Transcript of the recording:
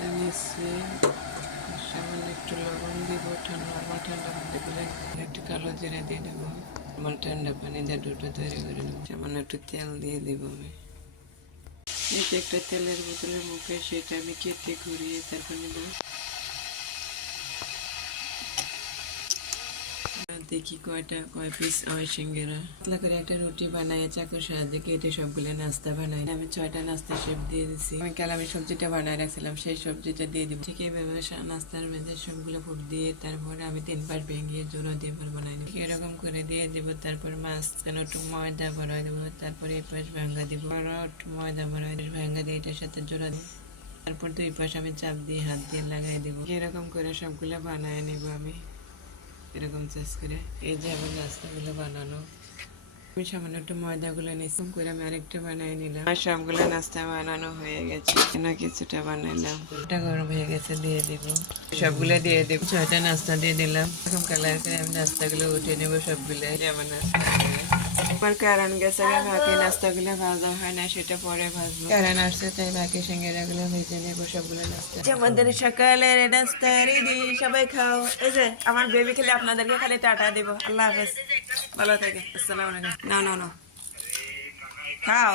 নিচ্ছি সামান্য একটু লবণ দিব, ঠান্ডা মধ্যে দিলে একটু কালো জিরা দিয়ে দেবো। আমার ঠান্ডা পানি দিয়ে ডোটা তৈরি করে নেবো। সামান্য একটু তেল দিয়ে দিব আমি। এই যে একটা তেলের বোতলের মুখে, সেটা আমি কেটে ঘুরিয়ে তারপর নেব। দেখি কয় পিস হয় সিঙ্গারা। পাতলা করে একটা রুটি বানাই, চাকুর সাহায্যে কেটে সবগুলো নাস্তা বানাই। আমি 6টা নাস্তা শেপ দিয়ে দিচ্ছি। আমি কালামি সবজিটা বানায় রাখছিলাম, সেই সবজিটা দিয়ে দিব। ঠিক এইভাবে নাস্তার মেঝে সবগুলো ফুট দিয়ে তারপরে আমি 3 পাশ ভেঙে জোড়া দিয়ে বানাই দিব। এরকম করে দিয়ে দিব। তারপর মাঝখানে একটু ময়দা ভরাই দেবো। তারপরে এই পাশ ভাঙ্গা দিব, একটু ময়দা ভরাই ভাঙ্গা দিয়ে এটার সাথে জোড়া দিব। তারপর 2 পাশ আমি চাপ দিয়ে হাত দিয়ে লাগাই দিব। এরকম করে সবগুলো বানায় নিব আমি। এরকম চেস করে এই যে আমার নাস্তাগুলো বানানো। আমি সামান্য একটু ময়দাগুলো নিলাম করে আমি আরেকটা বানিয়ে নিলাম। আর সবগুলো নাস্তা বানানো হয়ে গেছে, কিছুটা বানাইলাম। ওটা গরম হয়ে গেছে, দিয়ে দিব। সবগুলো দিয়ে দিব। 6টা নাস্তা দিয়ে দিলাম। এরকম কালার করে আমি নাস্তাগুলো উঠে নেবো সবগুলো। আমার নাস্তা আমার কারণ গেছে, বাকি নাস্তাগুলো ভাজা হয় না, সেটা পরে ভাজবো। কারণ আসছে তাই বাকি সিঙ্গারাগুলো ভেজে নেবো সবগুলো নাস্তা। আমাদের সকালের নাস্তা রেডি, সবাই খাও। এই যে আমার বেবি খেলে আপনাদেরকে খালি টাটা দিব। আল্লাহ হাফেজ, ভালো থাকে। আসসালামু আলাইকুম। না খাও।